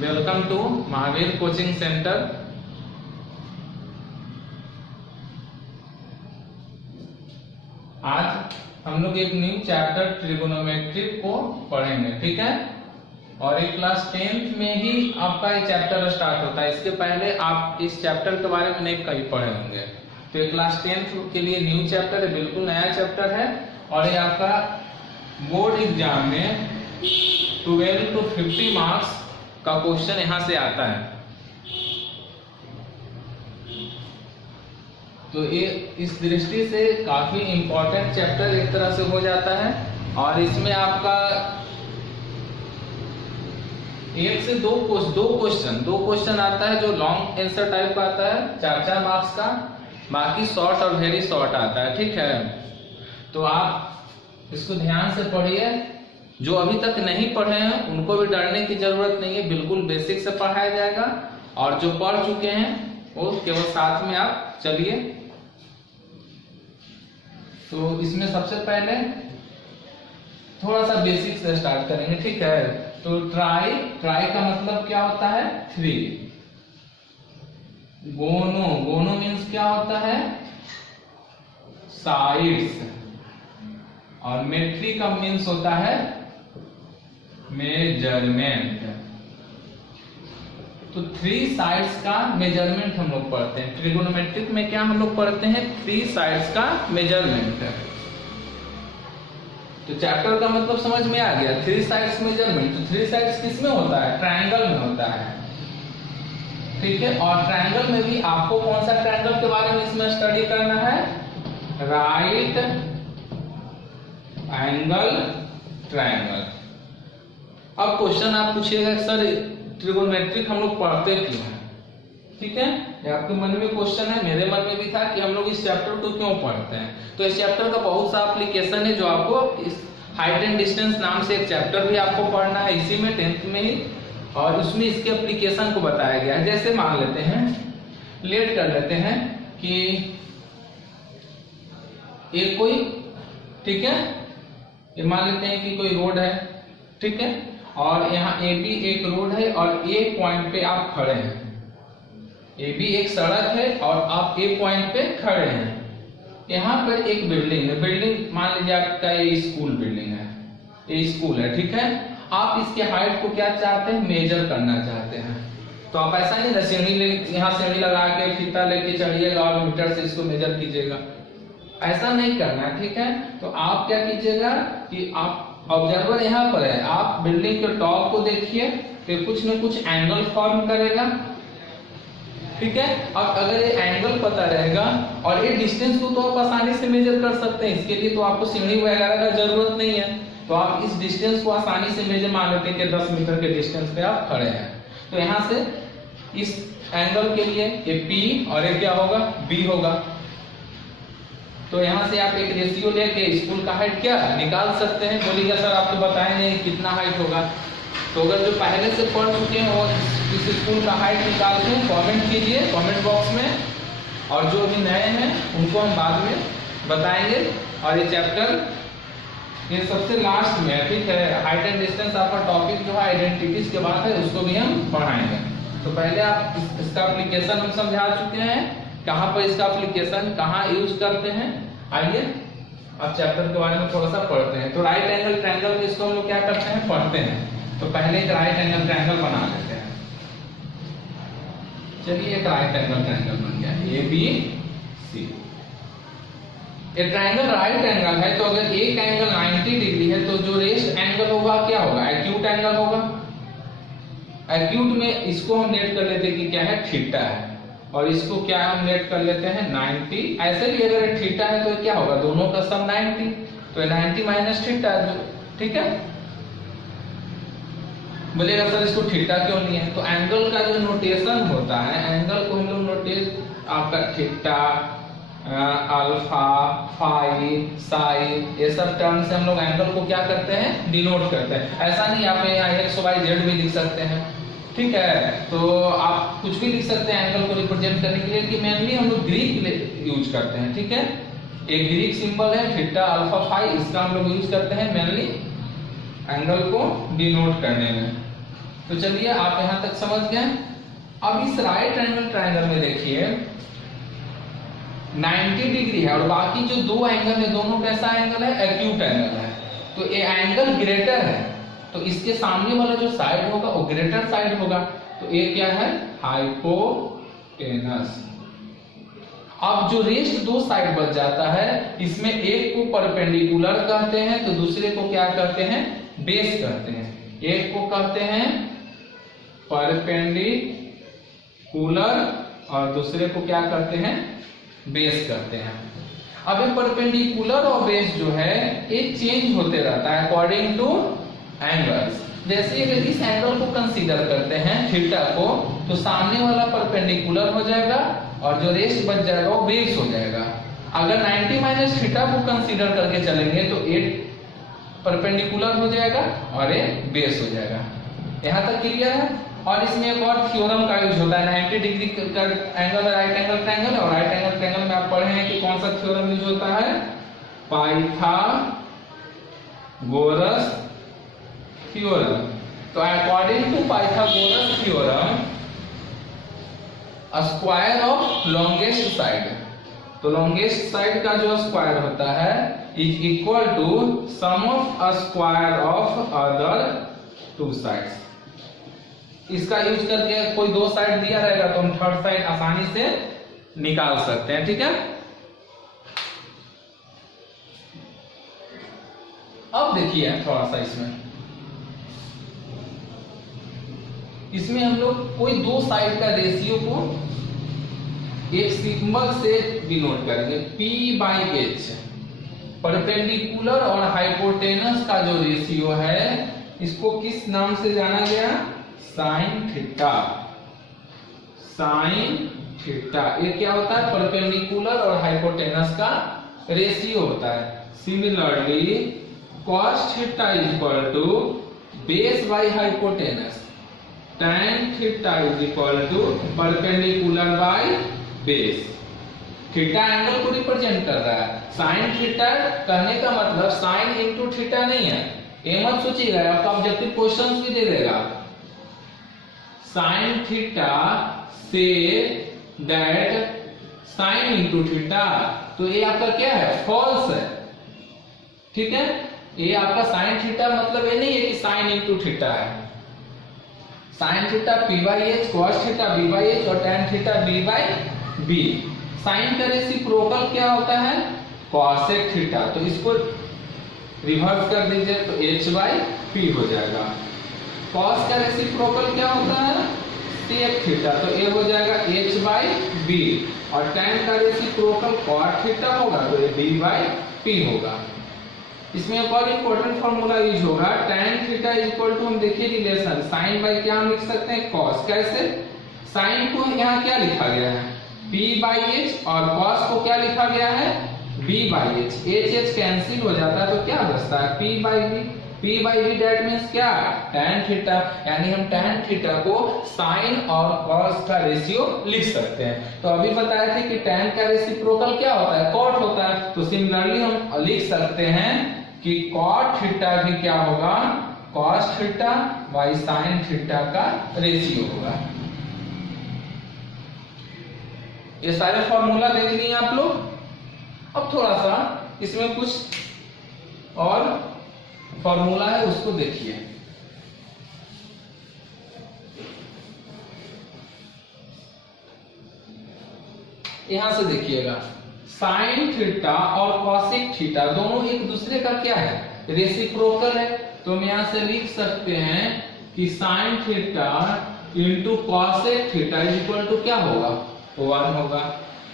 Welcome to Mahavir coaching centre. आज हम लोग एक न्यू चैप्टर ट्रिगोनोमेट्री को पढ़ेंगे, ठीक है। और ये क्लास 10th में ही आपका ये चैप्टर स्टार्ट होता है। इसके पहले आप इस चैप्टर के बारे में नहीं कहीं पढ़े होंगे। तो ये क्लास 10th के लिए न्यू चैप्टर है, बिल्कुल नया चैप्टर है। और ये आपका बोर्ड एग्जाम में 12 to 50 मार्क्स का क्वेश्चन यहाँ से आता है। तो ये इस दृष्टि से काफी इंपॉर्टेंट चैप्टर एक तरह से हो जाता है। और इसमें आपका एक से दो क्वेश्चन आता है जो लॉन्ग आंसर टाइप का आता है, 4 मार्क्स का। बाकी शॉर्ट और वेरी शॉर्ट आता है, ठीक है। तो आप इसको ध्यान से पढ़िए। जो अभी तक नहीं पढ़े हैं उनको भी डरने की जरूरत नहीं है, बिल्कुल बेसिक से पढ़ाया जाएगा। और जो पढ़ चुके हैं वो केवल साथ में आप चलिए। तो इसमें सबसे पहले थोड़ा सा बेसिक से स्टार्ट करेंगे, ठीक है। तो ट्राई का मतलब क्या होता है? 3। गोनो मीन्स क्या होता है? साइड्स। और मेट्री का मीन्स होता है मेजरमेंट। तो 3 साइड्स का मेजरमेंट हम लोग पढ़ते हैं। ट्रिगोनोमेट्रिक में क्या हम लोग पढ़ते हैं? 3 साइड्स का मेजरमेंट। तो चैप्टर का मतलब समझ में आ गया, 3 साइड्स मेजरमेंट। तो 3 साइड्स किस में होता है? ट्रायंगल में होता है, ठीक है। और ट्रायंगल में भी आपको कौन सा ट्रायंगल के बारे में इसमें स्टडी करना है? Right angle triangle. अब क्वेश्चन आप पूछिएगा सर ट्रिगोनोमेट्रिक हम लोग पढ़ते क्यों हैं, ठीक है। ये आपके मन में क्वेश्चन है, मेरे मन में भी था कि हम लोग इस चैप्टर को क्यों पढ़ते हैं। तो इस चैप्टर का बहुत सा एप्लीकेशन है जो आपको इस हाइट एंड डिस्टेंस नाम से एक चैप्टर भी आपको पढ़ना है इसी में 10th में ही। और उसमें इसके एप्लीकेशन को बताया गया है। जैसे मान लेते हैं, लेट कर लेते हैं कि ये कोई, ठीक है, ये मान लेते हैं कि कोई रोड है, ठीक है। और यहाँ ए बी एक रोड है और ए पॉइंट पे आप खड़े हैं। ए बी एक सड़क है और आप ए पॉइंट पे खड़े हैं। यहाँ पर एक बिल्डिंग है, बिल्डिंग मान लीजिए आपका ये स्कूल बिल्डिंग है, ये स्कूल है, ठीक है। आप इसके हाइट को क्या चाहते हैं? मेजर करना चाहते हैं। तो आप ऐसा नहीं ना सीढ़ी यहाँ सीढ़ी लगा के फीता लेके चढ़िएगा और मीटर से इसको मेजर कीजिएगा, ऐसा नहीं करना है, ठीक है। तो आप क्या कीजिएगा कि आप ऑब्जर्वर यहाँ पर है, आप बिल्डिंग के टॉप को देखिए, तो कुछ न कुछ एंगल फॉर्म करेगा, ठीक है। और अगर ये एंगल पता रहेगा और ये डिस्टेंस को तो आप आसानी से मेजर कर सकते हैं। इसके लिए तो आपको सीढ़ी वगैरह का जरूरत नहीं है। तो आप इस डिस्टेंस को आसानी से मेजर, मान लेते हैं कि 10 मीटर के डिस्टेंस पे आप खड़े हैं। तो यहाँ से इस एंगल के लिए ये P और ये क्या होगा? B होगा। तो यहाँ से आप एक रेशियो लेके स्कूल का हाइट क्या निकाल सकते हैं। बोलिएगा सर आप तो बताए नहीं कितना हाइट होगा। तो अगर जो पहले से पढ़ चुके हैं वो इस स्कूल का हाइट निकाल के कमेंट कीजिए कमेंट बॉक्स में। और जो भी नए हैं उनको हम बाद में बताएंगे। और ये चैप्टर ये सबसे लास्ट में है, ठीक है। हाइट एंड डिस्टेंस आपका टॉपिक जो है आइडेंटिटीज के बाद है, उसको भी हम पढ़ाएंगे। तो पहले आप इसका एप्लीकेशन हम समझा चुके हैं, कहाँ पर इसका एप्लीकेशन कहाँ यूज करते हैं। आइए अब चैप्टर के बारे में थोड़ा सा पढ़ते हैं। तो राइट एंगल ट्रायंगल में इसको हम लोग क्या करते हैं? पढ़ते हैं। तो पहले एक राइट एंगल ट्रायंगल बना लेते हैं। चलिए एक राइट एंगल ट्रायंगल बन गया, ABC। ये ट्रायंगल राइट एंगल है, तो अगर एक एंगल 90 डिग्री है तो जो रेस्ट एंगल होगा क्या होगा? एक्यूट एंगल होगा। एक्यूट में इसको हम नेट कर लेते हैं कि क्या है? थीटा है। और इसको क्या हम नेट कर लेते हैं? 90। ऐसे भी अगर थीटा है तो क्या होगा? दोनों का सम 90। तो 90 माइनस थीटा, ठीक है। बोलिएगा सर इसको थीटा क्यों नहीं है? तो एंगल का जो नोटेशन होता है, एंगल को हम लोग नोटेट आपका थीटा, अल्फा, फाई, साई, ये सब टर्म से हम लोग एंगल को क्या करते हैं? डिनोट करते हैं। ऐसा नहीं आप यहाँ एक्स वाई जेड भी लिख सकते हैं, ठीक है। तो आप कुछ भी लिख सकते हैं एंगल को रिप्रेजेंट करने के लिए, कि मेनली हम लोग ग्रीक यूज करते हैं, ठीक है। एक ग्रीक सिंबल है थीटा, अल्फा, फाई, इसका हम लोग यूज करते हैं मेनली एंगल को डिनोट करने में। तो चलिए आप यहां तक समझ गए। अब इस राइट एंगल ट्रायंगल में देखिए 90 डिग्री है और बाकी जो दो एंगल है दोनों कैसा एंगल है, एक्यूट एंगल है। तो ये एंगल ग्रेटर है तो इसके सामने वाला जो साइड होगा वो ग्रेटर साइड होगा, तो ये क्या है, हाइपोटेनस। अब जो रेस्ट दो साइड बच जाता है इसमें एक को परपेंडिकुलर कहते हैं तो दूसरे को क्या कहते हैं, बेस कहते हैं। एक को कहते हैं परपेंडिकुलर और दूसरे को क्या कहते हैं, बेस कहते हैं। अब ये परपेंडिकुलर और बेस जो है ये चेंज होते रहता है अकॉर्डिंग टू एंगल्स। जैसे अगर इस एंगल को कंसीडर करते हैं थीटा को, तो सामने वाला परपेंडिकुलर हो जाएगा और जो रेस्ट बच जाएगा वो बेस हो जाएगा। अगर 90 माइनस थीटा को कंसीडर करके चलेंगे तो ये परपेंडिकुलर हो जाएगा और ये बेस हो जाएगा। यहां तक क्लियर है। और इसमें एक और थ्योरम का यूज होता है, 90 डिग्री का एंगल है राइट एंगल ट्रायंगल, और राइट एंगल ट्रायंगल में आप पढ़े हैं कि कौन सा थ्योरम यूज होता है, पाइथागोरस थ्योरम। तो according to Pythagoras theorem square of longest side, तो लॉन्गेस्ट साइड का जो स्क्वायर होता है is equal to sum of square of other two sides. इसका यूज करके कोई दो साइड दिया रहेगा तो हम थर्ड साइड आसानी से निकाल सकते हैं, ठीक है। अब देखिए थोड़ा सा इसमें हम लोग कोई दो साइड का रेशियो को एक सिंबल से डिनोट करेंगे, P/H। परपेंडिकुलर और हाइपोटेनस का जो रेशियो है इसको किस नाम से जाना गया, साइन थीटा। साइन थीटा ये क्या होता है, परपेंडिकुलर और हाइपोटेनस का रेशियो होता है। Similarly cos theta is equal to base by hypotenuse, tan theta is equal to perpendicular by base. Theta angle को रिप्रेजेंट कर रहा है, साइन थीटा कहने का मतलब साइन इनटू थीटा नहीं है, ये मत सोचिएगा, आपका ऑब्जेक्टिव क्वेश्चंस भी दे देगा। साइन थीटा से दैट साइन इनटू थीटा, तो ये आपका क्या है, फॉल्स है, ठीक है। ये आपका साइन थीटा मतलब ये नहीं है कि साइन इनटू थीटा है। Sine theta P/H, cos theta B/H और tan थीटा B/B। साइन का रेसिप्रोकल क्या होता है, cosec थीटा, तो इसको रिवर्स कर दीजिए तो H/P हो जाएगा। cos का रेसिप्रोकल क्या होता है, sec थीटा, तो ये हो जाएगा H/B। और tan का रेसिप्रोकल cot थीटा होगा तो ये B/P होगा। इसमें एक और इंपॉर्टेंट फार्मूला यूज होगा, tan theta is equal to, हम देखिए रिलेशन साइन बाय क्या हम लिख सकते हैं, cos। कैसे, साइन को यहाँ क्या लिखा गया है, P/H और cos को क्या लिखा गया है, B/H। H कैंसिल हो जाता है तो क्या बचता है, P/B। P/B दैट मींस क्या, tan थीटा। यानी हम tan थीटा को साइन और cos का रेशियो लिख सकते हैं। तो अभी बताए थे कि tan का रेसिप्रोकल क्या होता है, cot होता है। तो सिमिलरली हम लिख सकते हैं कि cot थीटा भी क्या होगा, cos theta by sin theta का रेशियो होगा। ये सारे फॉर्मूला देख लिए आप लोग। अब थोड़ा सा इसमें कुछ और फॉर्मूला है उसको देखिए। यहां से देखिएगा, साइन थीटा और कॉसेक थीटा दोनों एक दूसरे का क्या है, रेसिप्रोकल है। तो हम यहां से लिख सकते हैं कि sine theta into cosec theta is equal to क्या होगा, 1 होगा।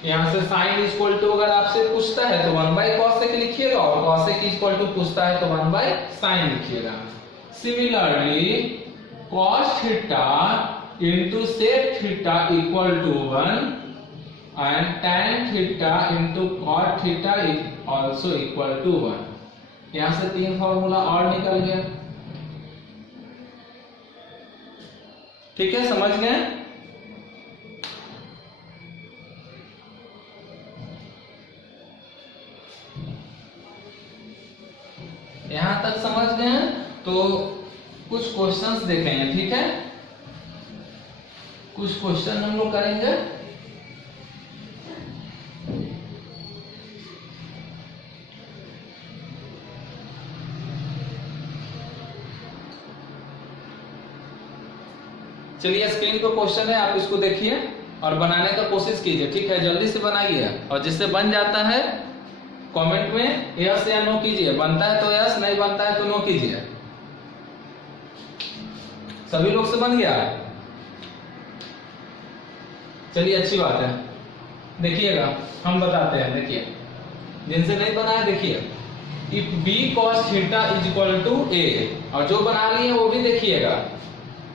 यहाँ से साइन इज इक्वल टू अगर आपसे पूछता है तो 1/cosec लिखिएगा, और cosec इज इक्वल टू पूछता है तो 1/sin लिखिएगा। Similarly cos theta into sec theta equal to 1 and tan theta into cot theta is also equal to 1। यहाँ से 3 फॉर्मूला और निकल गया, ठीक है, समझ गए। यहां तक समझ गए तो कुछ क्वेश्चंस देखेंगे, ठीक है। कुछ क्वेश्चन हम लोग करेंगे। चलिए स्क्रीन पे क्वेश्चन है, आप इसको देखिए और बनाने का कोशिश कीजिए, ठीक है? जल्दी से बनाइए और जिससे बन जाता है कमेंट में यस या नो कीजिए। बनता है तो यस, नहीं बनता है तो नो कीजिए। सभी लोग से बन गया? चलिए अच्छी बात है। देखिएगा हम बताते हैं, देखिए जिनसे नहीं बना है देखिए। If b cos theta is equal to a, और जो बना लिए वो भी देखिएगा।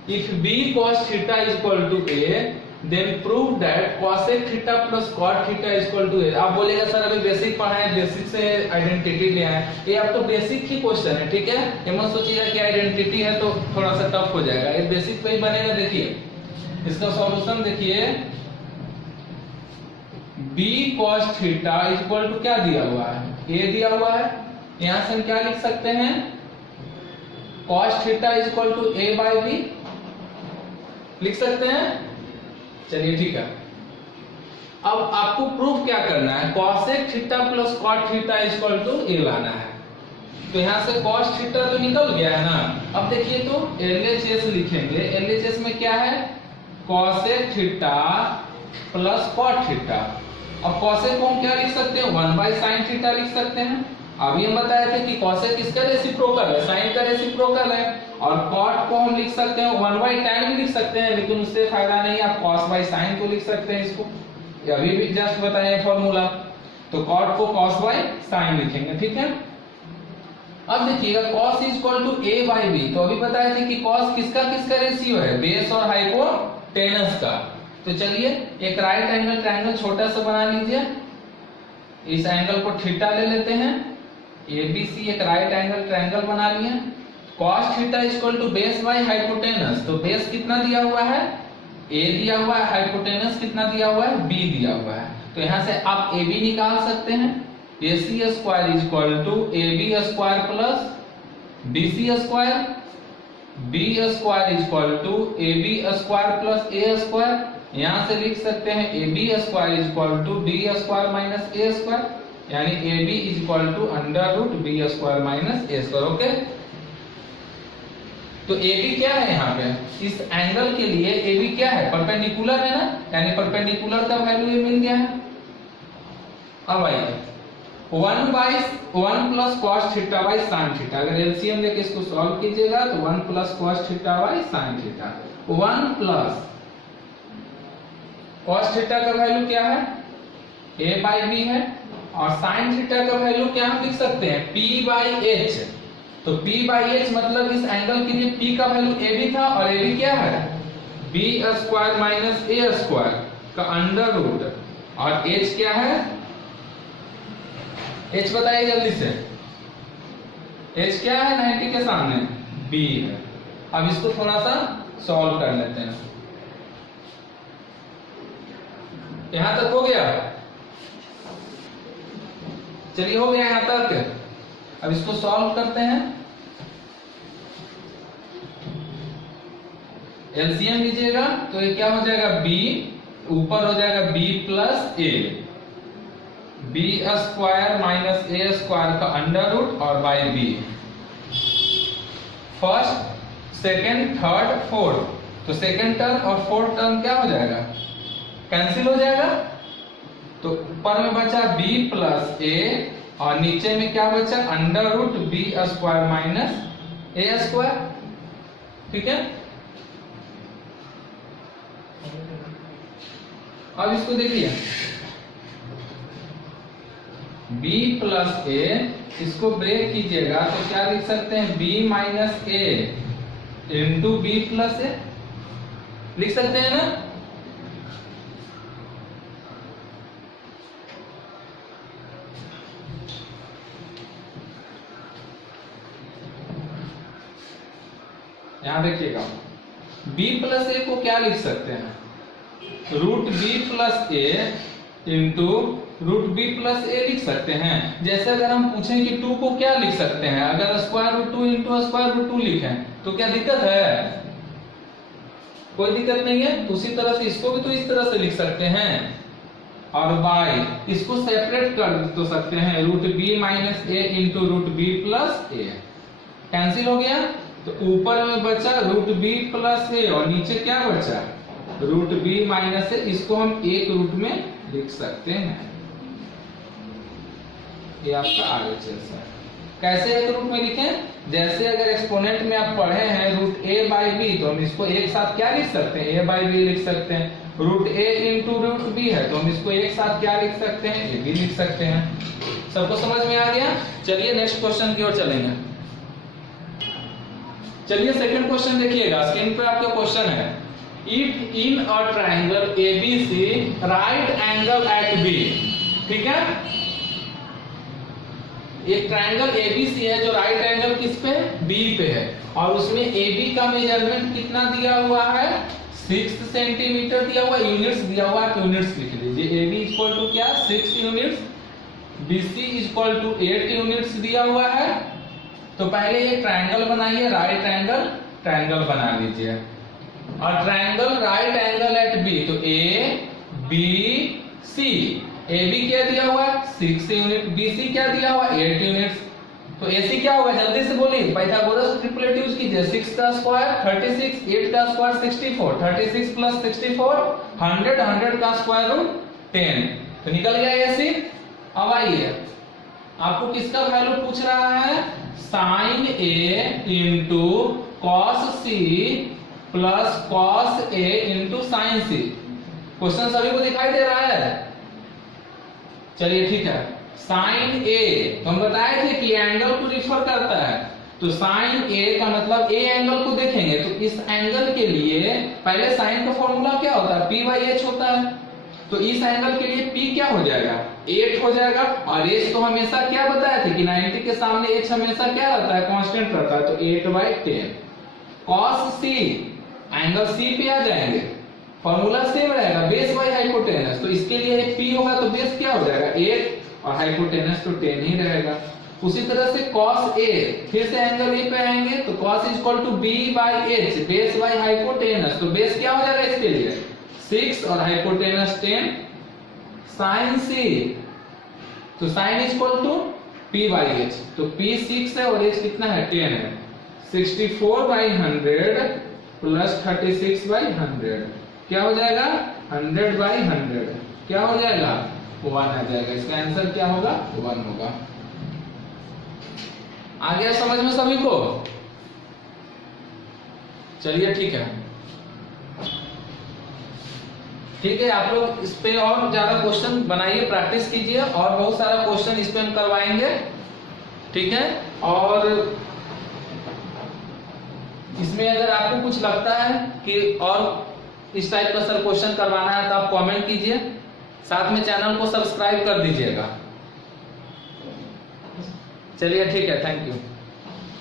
If b cos theta is equal to a, then prove that cosec theta plus cot theta is equal to a। आप बोलेगा सर अभी बेसिक पढ़ाए, बेसिक से आइडेंटिटी ले आए। ये आप तो बेसिक ही क्वेश्चन है, ठीक है? ये मत सोचिएगा कि आइडेंटिटी है तो थोड़ा सा टफ हो जाएगा, ये बेसिक पे ही बनेगा। देखिए इसका सॉल्यूशन देखिए, b cos theta is equal to क्या दिया हुआ है? a दिया हुआ है। यहां से हम क्या लिख सकते हैं? cos theta is equal to a by b लिख सकते हैं। चलिए ठीक है, अब आपको प्रूफ क्या करना है? cosec theta plus cot theta is equal to a लाना है। तो यहां से cos थीटा तो निकल गया है ना। अब देखिए तो LHS लिखेंगे। LHS में क्या है? cosec theta plus cot theta. अब cosec को हम क्या लिख सकते हैं? 1 बाय sin थीटा लिख सकते हैं। अभी हम बताए थे कि cosec किसका रेसिप्रोकल है? sin का रेसिप्रोकल है। और cot को हम लिख सकते हैं 1 बाय tan भी लिख सकते हैं, लेकिन उससे फायदा नहीं, आप cos बाय sin को लिख सकते हैं इसको। अभी भी जस्ट बताए फॉर्मूला। तो cot को cos बाय sin लिखेंगे, ठीक है? अब देखिएगा cos is equal to a by b। तो अभी बताए थे कि cos किसका किसका रेशियो है? बेस और हाइपोटेनस का। तो चलिए एक राइट एंगल ट्रायंगल छोटा सा बना लीजिए। इस एंगल को थीटा ले लेते हैं। ABC एक राइट एंगल ट्रायंगल बना लिए। cos theta is equal to base by hypotenuse. तो बेस कितना दिया हुआ है? a दिया हुआ है। हाइपोटेनस कितना दिया हुआ है? b दिया हुआ है। तो यहां से आप AB निकाल सकते हैं। AC square is equal to AB square plus BC square. B square is equal to AB square plus A square. यहां से लिख सकते हैं AB स्क्वायर is equal to B square minus A square, यानी AB is equal to under root B square minus A square. Okay, तो AB क्या है? यहाँ पे इस एंगल के लिए AB क्या है? परपेंडिकुलर है ना, यानी परपेंडिकुलर का वैल्यू ये मिल गया है। अब आइए 1 plus cos theta by sin theta. अगर एलसीएम लेके इसको सॉल्व कीजिएगा तो 1 plus cos theta by sin theta. 1 plus cos theta का वैल्यू क्या है? a बाय b है। और sin थीटा का वैल्यू क्या हम लिख सकते हैं? p by h। तो p बाय h मतलब इस एंगल के लिए p का वैल्यू ab था, और ab क्या है? b square minus a square का अंडर रूट। और h क्या है? h बताइए जल्दी से। h क्या है 90 के सामने? b है। अब इसको थोड़ा सा सॉल्व कर लेते हैं। यहां तक हो गया? चलिए हो गया यहां तक। अब इसको सॉल्व करते हैं। एलसीएम लीजिएगा तो ये क्या हो जाएगा? b ऊपर हो जाएगा b plus a। b square minus a square का अंडर रूट और by b। First, second, third, fourth. तो सेकेंड टर्म और फोर्थ टर्म क्या हो जाएगा? कैंसिल हो जाएगा। तो ऊपर में बचा b प्लस a और नीचे में क्या बचा? Under root b square minus a square. ठीक है, अब इसको देखिए b प्लस a, इसको ब्रेक कीजिएगा तो क्या लिख सकते हैं? b minus a into b plus a लिख सकते हैं ना। यहां देखिएगा b प्लस a को क्या लिख सकते हैं? Root b plus a into root b plus a लिख सकते हैं। जैसे अगर हम पूछें कि 2 को क्या लिख सकते हैं, अगर square root 2 into square root 2 लिखें तो क्या दिक्कत है? कोई दिक्कत नहीं है। उसी तरह से इसको भी तो इस तरह से लिख सकते हैं, और y इसको सेपरेट कर तो सकते हैं, रूट बी माइनस ए इंटू रूट बी प्लस ए, कैंसिल हो गया। तो ऊपर में बचा रूट बी प्लस ए और नीचे क्या बचा, रूट बी माइनस ए। इसको हम एक रूट में लिख सकते हैं, ये आपका RHS है। कैसे एक रूट में लिखें, जैसे अगर एक्सपोनेंट में आप पढ़े हैं रूट ए बाई बी, तो हम इसको एक साथ क्या लिख सकते हैं, ए बाई बी लिख सकते हैं। रूट ए इंटू रूट बी है, तो हम इसको एक साथ क्या लिख सकते हैं, ए बी लिख सकते हैं। सबको समझ में आ गया। चलिए नेक्स्ट क्वेश्चन की ओर चलेंगे। चलिए सेकंड क्वेश्चन देखिएगा, स्क्रीन पे आपका क्वेश्चन है, if in a triangle ABC right angle at B. ठीक है, एक ट्राइंगल एबीसी है जो राइट एंगल किस पे, बी पे है, और उसमें एबी का मेजरमेंट कितना दिया हुआ है, 6 सेंटीमीटर दिया हुआ, यूनिट्स दिया हुआ है, यूनिट्स लिख लीजिए। AB इक्वल टू क्या, 6 units, BC equal to 8 units दिया हुआ है। तो पहले एक ट्रायंगल बनाइए, राइट एंगल ट्रायंगल बना लीजिए, और triangle right angle at B, तो ABC, AB क्या दिया हुआ है 6 यूनिट, BC क्या दिया हुआ है 8 यूनिट्स। तो AC क्या होगा, जल्दी से बोलिए, पाइथागोरस ट्रिपलेट यूज कीजिए। 6 का स्क्वायर 36, 8 का स्क्वायर 64, 36 प्लस 64 100, 100 का स्क्वायर रूट 10, तो निकल गया AC। अब आइए, आपको किसका वैल्यू पूछ रहा है, sine A into cos C plus cos A into sine C। Question सभी को दिखाई दे रहा है। चलिए ठीक है, साइन A तो हम बताए थे कि एंगल को रिफर करता है, तो साइन A का मतलब A एंगल को देखेंगे, तो इस एंगल के लिए पहले साइन का फॉर्मूला क्या होता है, P बाई H होता है। तो इस एंगल के लिए P क्या हो जाएगा, 8 हो जाएगा, और H तो हमेशा क्या बताया थे कि 90 के सामने H हमेशा क्या रहता है, कांस्टेंट रहता है, तो 8/10। कॉस C, एंगल C पे आ जाएंगे, फॉर्मूला सेम रहेगा, बेस बाई हाइपोटेनस, तो इसके लिए P होगा तो बेस क्या हो जाएगा 8 और हाइपोटेनस तो 10 ही रहेगा। उसी तरह से cos A, फिर से एंगल A पे आएंगे, तो cos equal to B by H, base by hypotenuse, तो बेस क्या हो जाएगा इसके लिए 6 और हाइपोटेनस 10। sin C, तो sin equal to P by H, तो P 6 है और H कितना है 10 है, 64/100 प्लस 36/100 क्या हो जाएगा 100/100, क्या हो जाएगा 1 आ जाएगा। इसका आंसर क्या होगा 1 होगा। आ गया समझ में सभी को। चलिए ठीक है, ठीक है, आप लोग इस पे और ज्यादा क्वेश्चन बनाइए, प्रैक्टिस कीजिए, और बहुत सारा क्वेश्चन इस पे हम करवाएंगे। ठीक है, और इसमें अगर आपको कुछ लगता है कि और इस टाइप का सर क्वेश्चन करवाना है तो आप कमेंट कीजिए, साथ में चैनल को सब्सक्राइब कर दीजिएगा। चलिए ठीक है, थैंक यू।